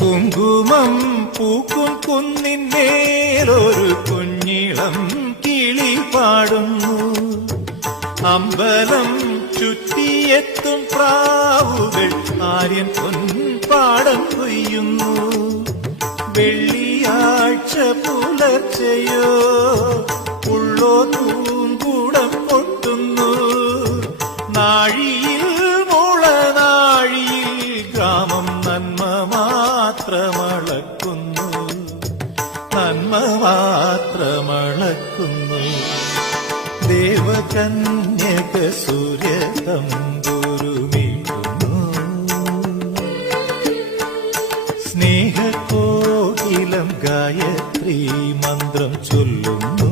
കുങ്കുമം പൂക്കും കുന്നിന്മേലൊരു കുഞ്ഞിളം കിളി പാടുന്നു. അമ്പലം ചുറ്റിയെത്തും പ്രാവുകൾ ആര്യൻ പൊൻപാടം കൊയ്യുന്നു. വെള്ളിയാഴ്ച പുലർച്ചയോ ഉള്ളോ തൂങ്കൂടം പൊട്ടുന്നു. നാഴിയിൽ മുളനാഴിയിൽ ഗ്രാമം നന്മ മാത്രമളക്കുന്നു, നന്മ മാത്രമളക്കുന്നു. ദേവകന്യക സൂര്യതമ്പുരുമീട്ടുന്നു. സ്നേഹകോകിലം ഗായത്രി മന്ത്രം ചൊല്ലുന്നു.